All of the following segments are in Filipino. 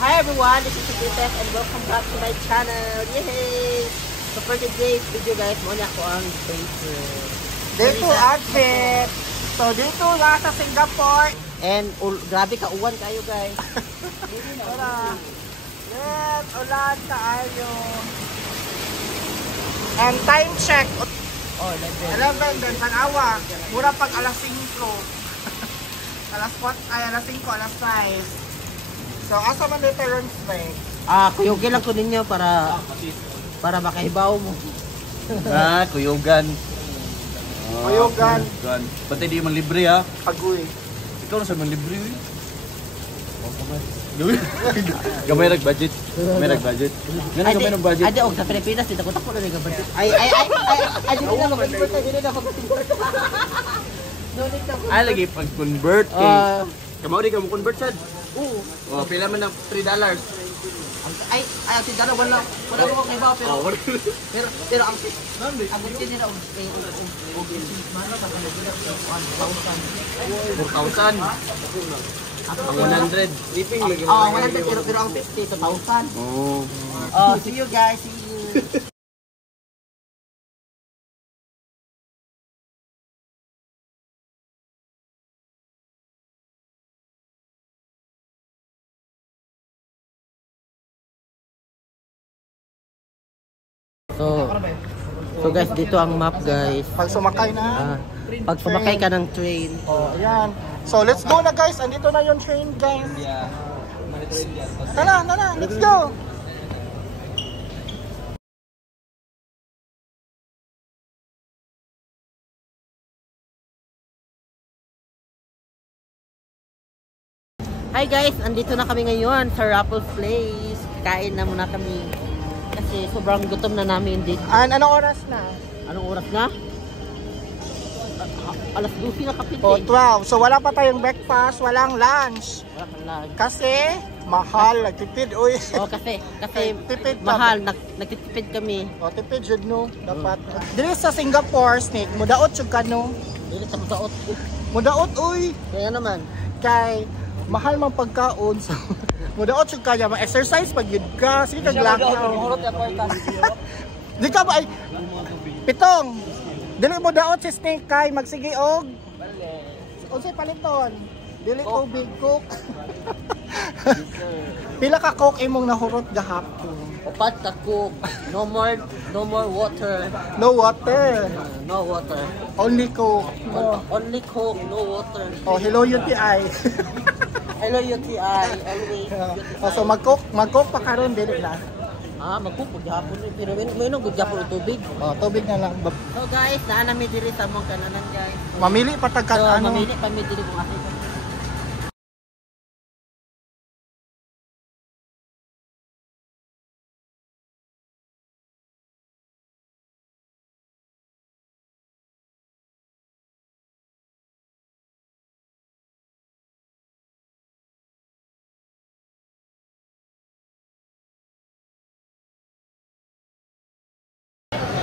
Hi everyone, this is Princess and welcome back to my channel. Yay! So for today's video guys, muna ako ang favorite. Dito outfit. So dito nga sa Singapore. And grabe ka uwan kayo guys. Tara. Yes, ulan kaayo. And time check. Oh, 11 din tanawa. Mura pag alas 5. alas 5, alas 6. So asa man dito runs break? Kuyugin lang ko ninyo para makahibaw mo. Kuyugan. Kuyugan. Pati di man libre ha. Agoy. Ikaw na sa man libre eh. Gamay nag-budget. May nag-budget. Ganun gamay ng budget. Adi, sa Pilipinas, dito ko takot na nag-budget. Ay, dito na mag-convert. Dito na mag-convert. Ay, lagi pag-convert eh. Kamao di ka mo convert sad. Oo. Oh, pila man ng $3. Ay, si Dara wala ko kay ba pero ang gusto nila og 4,000. Ang 100. Diping lagi. 100 pero ang 50 2,000. Oh. See you guys, see you. So guys, dito ang map guys. Pag sumakay na. Pag sumakay ka ng train. Oh, ayan. So let's go na guys. Andito na yung train guys. Tara, let's go. Hi guys, andito na kami ngayon sa Raffles Place. Kain na muna kami. Kasi sobrang gutom na namin dito. Anong oras na? Anong oras na? Alas 12 na kapit Oh, 12. So wala pa tayong breakfast, walang lunch. Wala kang lunch. Kasi mahal, nagtipid. Uy. Oh, kasi tipid mahal, nagtitipid kami. Oh, tipid jud no. Dapat. Dili sa Singapore, Snake, mudaot jud ka no. Dili sa mudaot. Mudaot uy. Kaya naman. Kay mahal man pagkaon so mudaot jud kaya ma-exercise pag yun ka. Sige kag lakaw. Di ka ba ay pitong. Dili mo daot si Snake kay magsige og unsay paliton? Dili tubig cook. Pila ka coke imong nahurot gahapon? Upat ka cook. No more water. No water. No water. Only coke. Oh, Only coke, no water. oh hello UTI. Hello UTI, always. Oh, so mag-coke pa karon dili na. Mag-cook gihapon pero may nang gihapon tubig. Oh, tubig na lang. So guys, naa mi diri sa mong kananan guys. Mamili pa tag So, ano. mamili pa mi diri kung asin.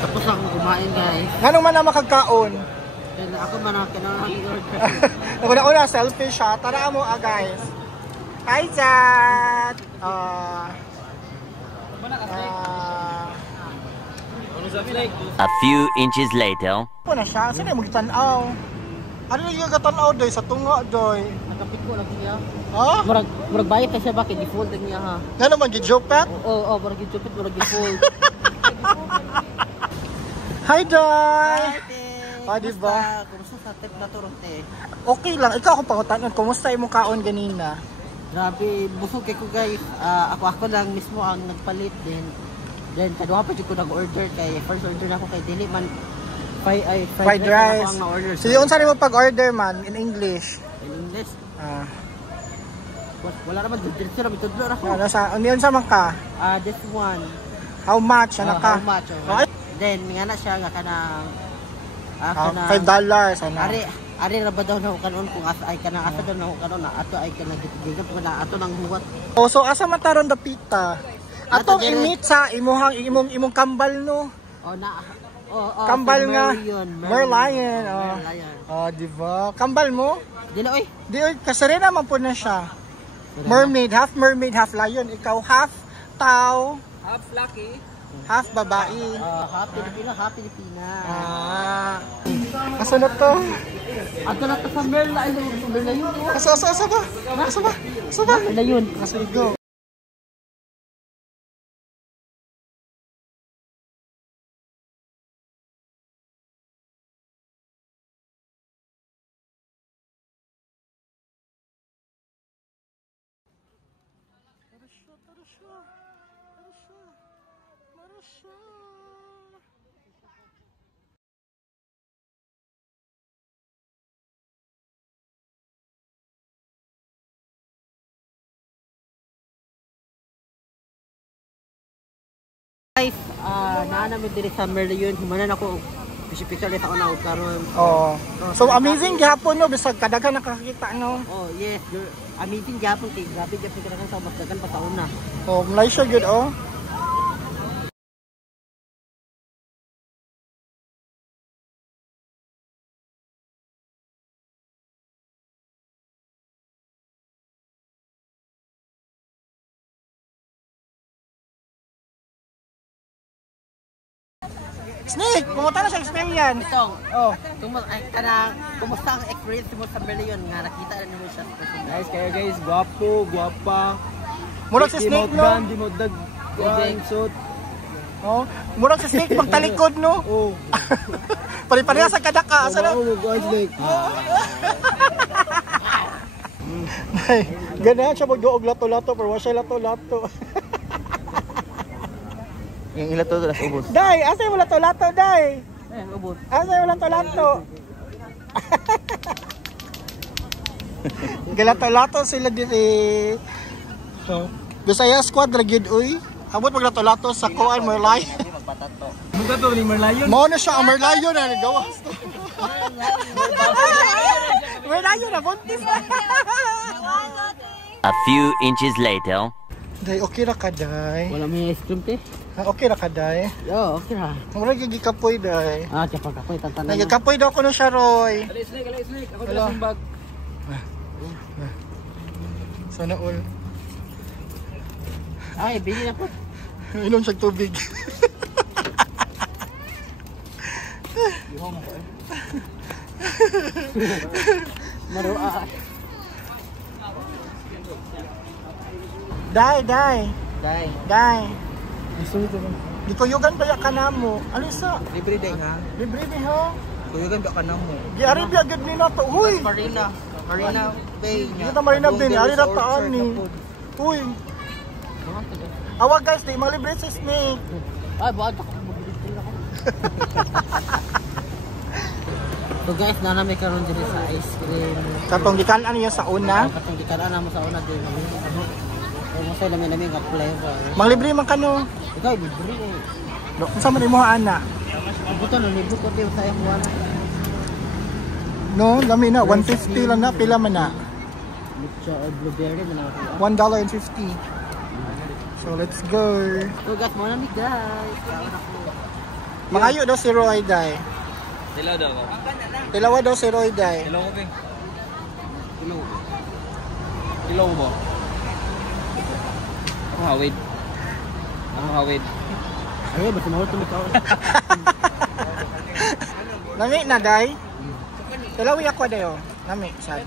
Tapos ako kumain guys. Nganong man na makagkaon? Then ako man ang kailangan i-order. Una selfish ha. Tara mo guys. Hi chat. A few inches later. Ano na siya? Sino mo gitanaw? Ano na yung gatanaw doy sa tunga doy? Nagkapit ko lagi niya. Ha? Murag bayad na siya bakit default niya ha. Nga naman gijopet? Oo, murag gijupit, murag default. Hi doy. Diba? Kumusta sa trip na to Ronte? Okay lang. Ikaw akong pangutanon. Kumusta imong kaon ganina? Grabe, busog kay ko guys. Ako lang mismo ang nagpalit din. Then kaduha pa jud ko nag-order kay first order na ako kay dili man Fried rice. Ako ang na-order. So unsa nimo pag-order man in English? In English. Wala naman dito ra bitudlo ra ko. Ano sa unsa man ka? This one. How much ana ka? How much? Then nga na siya nga kanang $5 ana. Ari ra ba daw na kanon kung asa ay kanang asa daw na kanon na ato ay kanang gitigap ko na ato nang huwat. Oh, so asa man taron dapita? Atong imit sa imong kambal no. Oh na. Kambal nga. Merlion. Oh, di ba? Kambal mo? Dili oy. Di oy, kasarena man po na siya. Mermaid, half lion. Ikaw half tao, Half lucky. half babae. Half Filipino, half Filipina. Asa na to? Ato na to sa Merla. Ay, sa Merla yun. Asa ba? Asa ba? Merla yun. Asa go? Guys, naa namin diri sa Merla yun. Humanan ako. Special sa una karon. Oh. So amazing gyapon no bisag kadaghan nakakita no. Oh, yes. Amazing gyapon kay grabe gyapon ka sa mas dagan pa sa una. Oh, Malaysia good oh. Snake, pumunta na sa experience. Itong, Oh. kumusta ang experience mo sa Merla yun nga nakita na mo siya sa personal? Guys, kayo guys, guwapo, guwapa. Murag si Snake no. Di mo dag suit. Oh, murag si Snake pagtalikod no. Oh. Pare-pareha sa kadaka. Asa na? Snake. Ay, ganahan siya magduog lato-lato pero wala siya lato-lato. Yung ilato to las ubos. Day, asa yung lato-lato, Day? Ubod. Asa yung lato-lato? Galato-lato sila diri. So, Bisaya squad ra gyud uy. Abot mag lato-lato sa kuan Merlay. Muga to ni Merlayon. Mao na siya ang Merlayon na gawas. Merlayon na buntis. A few inches later. Day, okay ra ka, Day. Wala may ice cream te? Okay ra ka, Day. Yo, okay ra. Murag gyud kapoy, Day. Kapag ako itantanan. Nagkapoy daw ko no siya, Roy. Snake. Ako Hello. dala bag. Sana all. Ay, bili na po. Inom siya tubig. Maro Day. Dai. Di ko yugan ba ka na mo? Alisa, Libre day ha. libre ni ha. Kuyagan ba ka na mo? Di ari biya gud ni nato. Uy. Marina Bay. Dito Marina Bay, ari ra taan ni. Uy. Awag guys, di malibre si Snake. Ay, buhat ako. So guys, nanami karon diri sa ice cream. Katong gikan-an niya sa una. Katong gikaran mo sa una din. Ano sa lamin nga flavor. Manglibre man kano. Ikaw libre eh. Unsa man imo ana? Buto no libre ko din sa iyang buwan. No, lami na 150 lang na pila man na. Mucho blueberry man ako. $1.50. So let's go. So guys, mo na mi guys. Kaon ako. Mangayo daw si Roy Day. Hello daw ko. Tilawa daw si Roy Day. Hello ko bing. Hello ba? Hawid. Ay, basta mo to ikaw. Lami na Day. Tilawi ako dayo. Lami sad.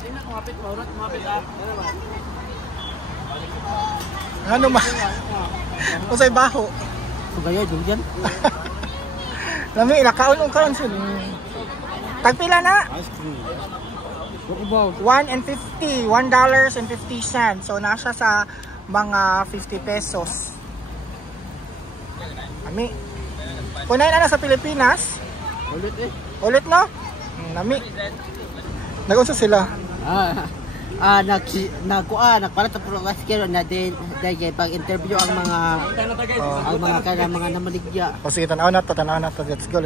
Ano ma? Usay baho. Sugaya Julian. Lami nakaon karon sud. Tagpila na? $1.50. $1.50. So nasa sa mga 50 pesos. Lami. Kunay na sa Pilipinas. Ulit eh. Ulit no? Lami. Nagunsa sila. Nagparat sa program na din pag interview ang mga mga namaligya. O sige, tanaw na to. Let's go.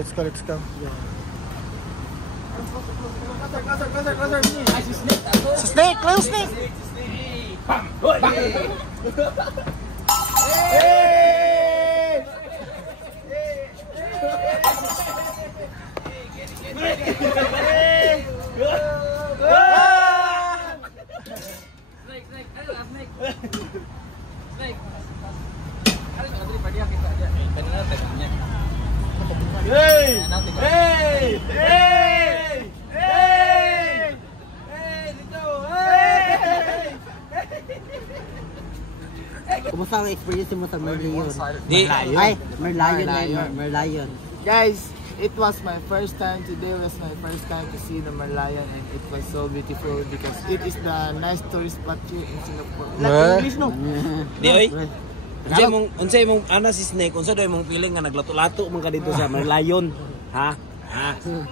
Snake, little snake. Kumusta ang experience mo sa Merlion? Merlion. Guys, it was my first time. Today was my first time to see the Merlion, and it was so beautiful because it is the nice tourist spot here in Singapore. Like English, no? Di oy. Unsay mong ana si Snake, unsa day mong feeling nga naglato-lato man ka dito sa Merlion? Ha?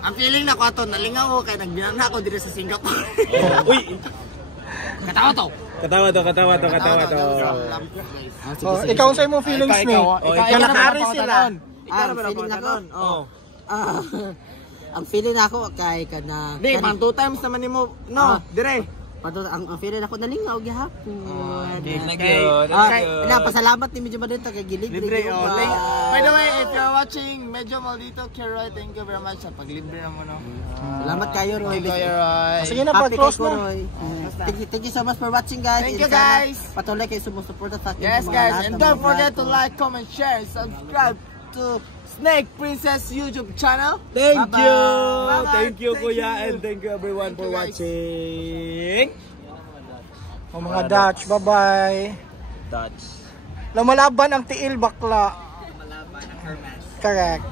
Ang feeling na ko ato, nalingaw ko kay nagbinana ako dito sa Singapore. Uy, Katawa to. Oh, ikaw sa imong feelings ni. Ikaw Nakari sila. Feeling ako. Ang feeling ako kay kana. Di, man 2 times naman nimo. No, dire. Ang feeling ako nalingaw gihapon. thank you. Pasalamat ni medyo dito kay Gilibre. By the way, if you're watching Medyo Maldito Keroy, thank you very much sa paglibre mo, no. Salamat kayo, Roy. Thank you, Roy. Sige na, pag-close na. Roy. Thank you so much for watching, guys. Thank you, guys. Patuloy kayo sumusuporta sa akin. Yes, guys, and don't forget to like, comment, share, subscribe to Snake Princess YouTube channel. Thank you. Bye-bye. Thank you, Thank Kuya, you. and thank you everyone for guys. watching. O mga Dutch, bye-bye. Dutch. Lumalaban ang tiil bakla. Correct.